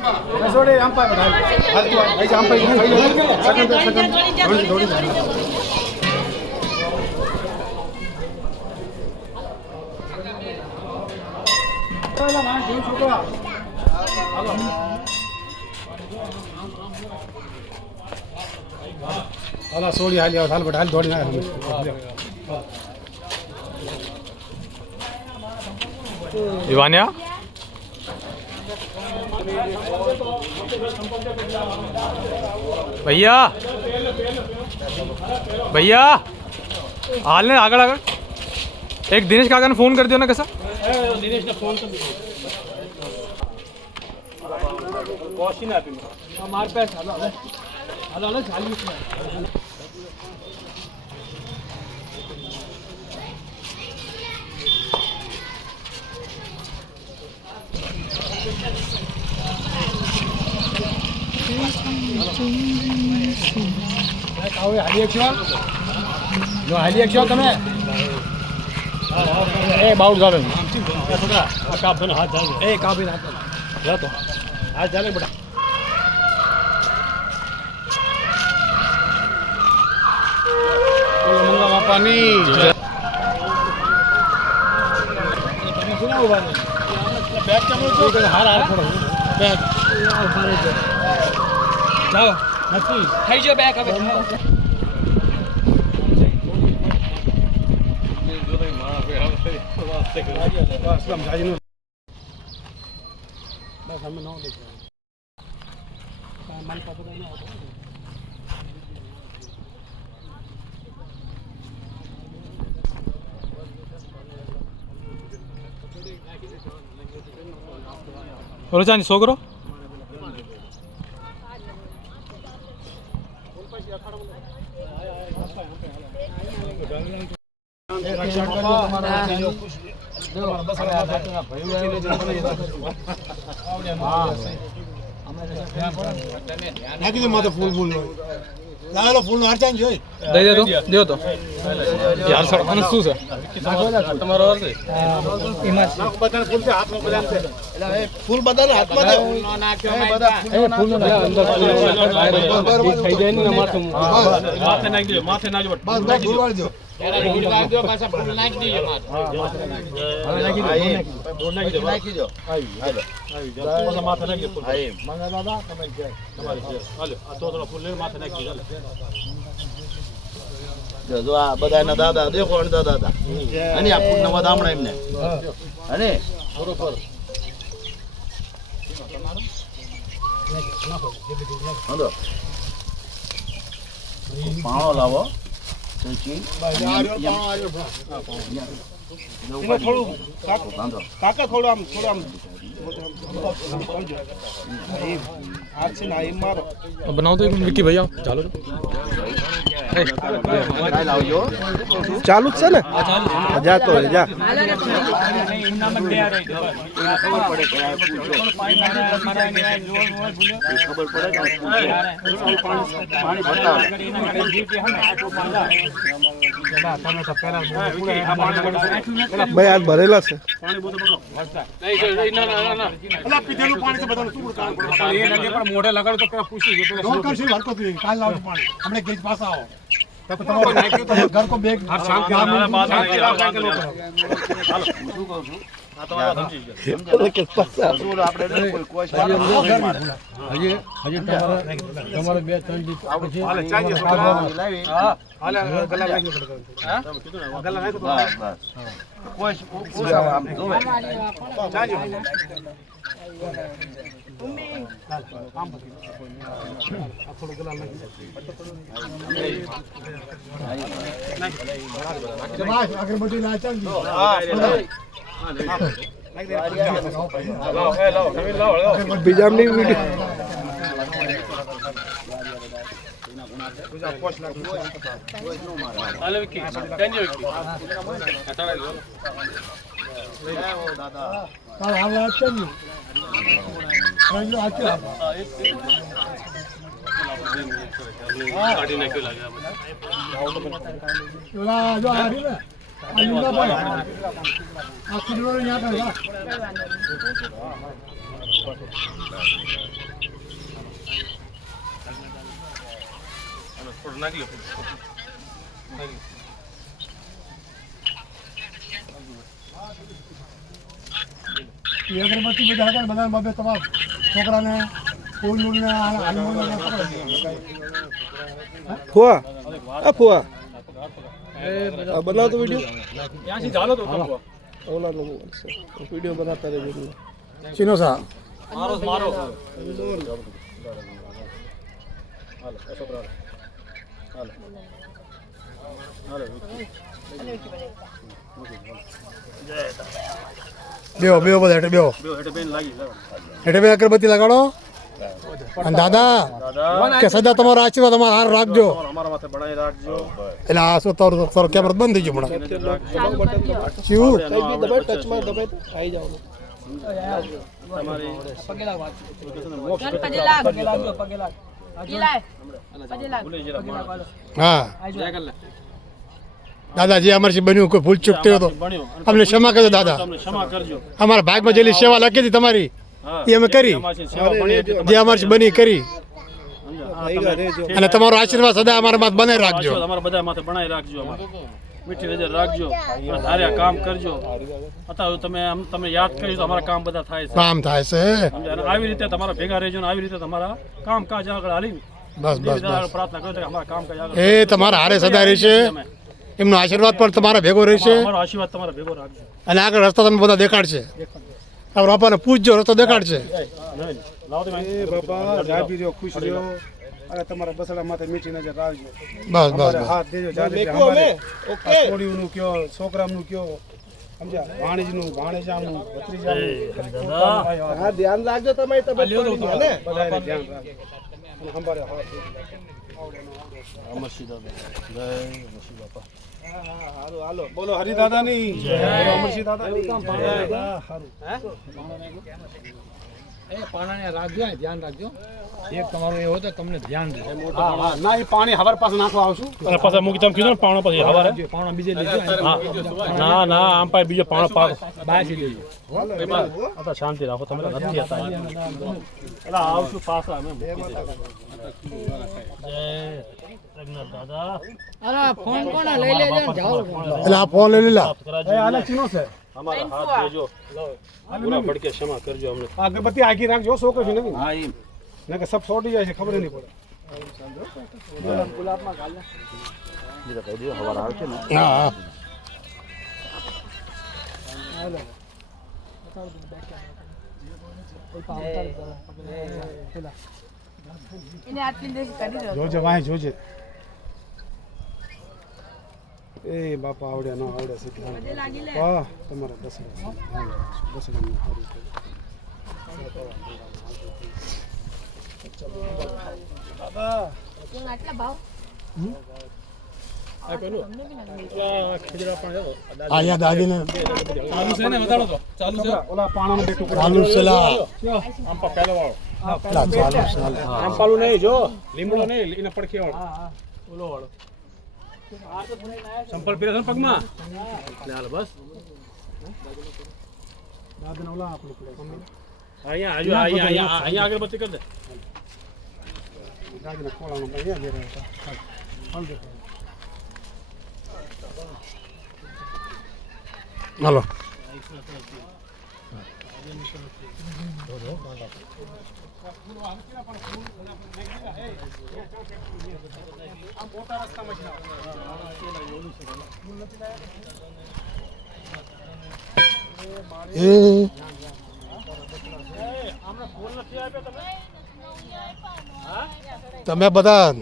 જોડે આમ પાય હાલ તું આઈ આમ પાય સેકન્ડ દોડી પેલા માં જીવ છોકરા હાલો હાલા સોડી હાલ હાલ બટ હાલ દોડી ના इवानिया भैया भैया हाल ने आगड़ आगड़ एक दिनेश काका ने फोन कर दिया ना कैसा दिनेश ने फोन कर दिया कौशी ना आपी हमारे पास हालो हालो हालो चालू हाली एक તમે એ બાઉડ જાવે છોકરા આ કાપ દો હાથ જાવે એ કાપ બે હાથ જા તો હાથ જાલે બેટા મંગા બાપાની તમે સુના ઉભા ને બેગ ચમો તો હાર હાર થોડો બેગ જાઓ નથી થઈ ગયો બેગ હવે असलम जाजी नो बस हमें नौ देख रहे हैं मन पता नहीं आता बोलो चांदी सो करो નાખી દો માથે ફૂલ ફૂલ લાવેલો ફૂલ નો હારચાન જોઈ દે તો યાર સર અને શું છે તમારો અર્થ છે એમાં બધાને ફૂલ છે હાથમાં બધા છે એટલે ફૂલ બધાને હાથમાં દે નાખ્યો બધા ફૂલ નો અંદર થઈ જાય ને માથે નાખી દો માથે નાખજો બસ બસ ફૂલ વાળી દો પાછા ફૂલ નાખી દઈએ માથે નાખી દો આવી પાછા માથે નાખી દો ફૂલ મંગા દાદા તમે તમારી છે હાલો આ તો થોડો ફૂલ લઈને માથે નાખી દો જો આ બધાના દાદા દેખો અને દાદા અને આ ફૂલ નવા દામણા એમને અને બરોબર હલો પાણો લાવો કાકા થોડું આમ बनाओ तो विक्की भैया चालू ચાલુ જ છે ને જા તો જા ભાઈ આ ભરેલા છે મોઢે લગાડો તો પૂછી કાલ લાવો પાણી હમણાં ગેજ પાસ આવો घर को बैग शाम के अगरबत्ती बीजामनी થોડું નાખી લો. અગરબત્તી બધા હતા બધા બાબે તમારા છોકરાને ફૂલ ફુવા આ ફુવા આ બનાવતો વિડીયો ત્યાંથી ચાલો તો તમ ઓલા નો વિડીયો બનાવતા રહેજો ચીનો સા મારો બેહો બેહો બધા હેઠે બેહો હેઠે બે અગરબત્તી લગાડો અને દાદા કે સદા તમારો આશીર્વાદ અમારો હાર રાખજો અમારા માથે બનાવી રાખજો. એટલે આ શું તારો કેમેરા બંધ થઈ ગયો હમણાં શિવ ટચમાં દબાઈ આવી જાવ હા દાદા જે અમારી બન્યું કોઈ ભૂલ ચૂક થયો તો અમને ક્ષમા કરજો દાદા તમને ક્ષમા કરજો. અમારા ભાગમાં જેટલી સેવા લખી હતી તમારી એ અમે કરી અમારી સેવા બની હતી. જે અમારી બની કરી સમજ્યા? અને તમારો આશીર્વાદ સદા અમારા માથે બનાવી રાખજો અમારા બધા માથે બનાવી રાખજો. અમારે મીઠી નજર રાખજો. ધાર્યા કામ કરજો. અત્યારે તમે યાદ કરી તો અમારા કામ બધા થાય છે. કામ થાય છે સમજ્યા? અને આવી રીતે તમારા ભેગા રહેજો ને આવી રીતે તમારા કામકાજ આગળ હાલી બસ બસ બસ પ્રાર્થના કરો કે અમારા કામકાજ આગળ એ તમારા હારે સદા રહેશે એમનો આશીર્વાદ પણ તમારા ભેગો રહેશે અમારો આશીર્વાદ તમારા ભેગો રાખજો. અને આગળ રસ્તો તમે બધા દેખાડશે આ બાપાને પૂછજો રસ્તો દેખાડશે લાવો તમે. એ બાપા જાગી રહ્યો, ખુશ રહ્યો અને તમારા બસડા માથે મીઠી નજર રાખજો. બસ બસ અમારે બસ હાથ દેજો જાગી મેકું અમે ઓકે છોડીનું કયો, છોકરાનું કયો, સમજ્યા? ભાણેજનું, ભાણેજાનું, ભત્રીજાનું, હા ધ્યાન રાખજો તમારી તબિયત પાણીની, હે ને બધાને ધ્યાન રાખજો. અને સંભાળે હાથ દેજો. અમરસિંહ દાદા જય અમરસિંહ બાપા. હાલો હાલો બોલો હરિદાદાની બોલો અમરસિંહ દાદાની જય. હારું. હા, હા. ના એ પાણી હવાર પાસે નાખવા આવશું. અને પાછા મૂકી તમે કીધું ને પાણો પછી હવારે ના ના આમ પાય બીજો પાણો પાક આ તો શાંતિ રાખો તમે નથી હતા એટલે આવશું પાછા અમે મૂકી દઈએ. જય રઘુનાથ દાદા. એટલે આ ફોન લઈ લેલા એ આલે ચીનો છે. અમારા હાથ દેજો પૂરા ભડકે ક્ષમા કરજો અમને. આ અગરબત્તી આગી રાખજો, છોકરો છે નહીં. હા એમ ના કે સબ છોડી જાય છે, ખબર નહીં પડે. હા હા એને આટલી દેશ કરી દો જોજે વાય જોજે. એ બાપા આવડે ન આવડે છે લાગી લે વાહ તમારા બસડા બસડા સારું છે. કોણ આટલા ભાવ અહીંયા દાદીને ચાલુ છે ને બતાડો તો ચાલુ છે ઓલા પાણાનું બેટું ચાલુ છે લા આંપા પહેલો વાળો લા, ચાલુ છે લા. આંપાલું નહીં જો લીમડો નહીં એને પડખે વાળો ઓલો વાળો સંપલ પીરે છે ને પગમાં એટલે હાલ બસ દાદાને ઓલા આપણું પડે. અહીંયા અહીંયા અગરબત્તી કરી દે. દાદાને ખોળામાં અહીંયા બેરા હતા. હાલ દેખાય. હાલો એ તમે બધા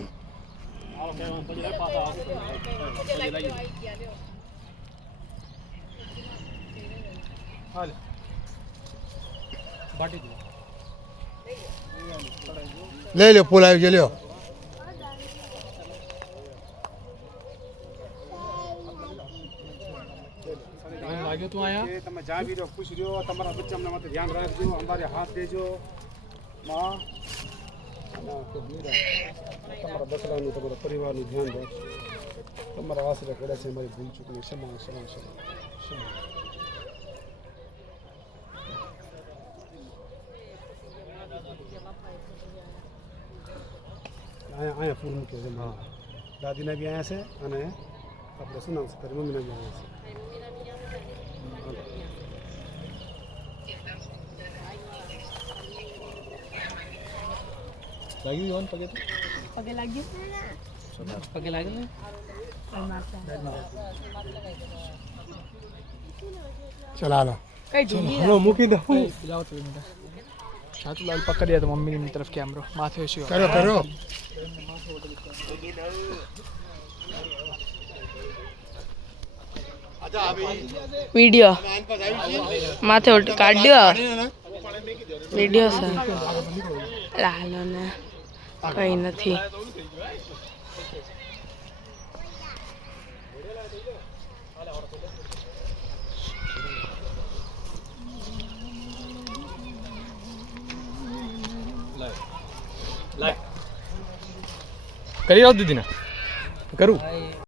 લઈ લો ફૂલ આવી ગયો લ્યો લાગ્યો તું આયા એ તમે જાગી રહ્યો, ખુશ રહ્યો, તમારા બચ્ચાના માટે ધ્યાન રાખજો, અમારે હાથ દેજો માં. અને તમારા બસડાનું, તમારા પરિવારનું ધ્યાન રાખજો. તમારા આશરે પડે છે મારી ભૂલ ચૂકની ક્ષમા ક્ષમા ક્ષમા ક્ષમા. અહીંયા ફૂલ મૂક્યો છે દાદીને બી અહીંયા છે અને આપણે શું નામ છે તારી મમ્મીને બી અહીંયા છે પગે લાગ્યું પગે લાગ્યું ચાલો હાલો કઈ ઢીલી હેલો મૂકી દો લાવો તો બેટા સાતુલાલ પકડી દે તો મમ્મીની તરફ કેમેરો માથે છે કર્યો કર્યો વિડિયો માથે કાઢ્યો વિડિયો છે લાલો ને કઈ નથી કરી આવ દીદી ને કરું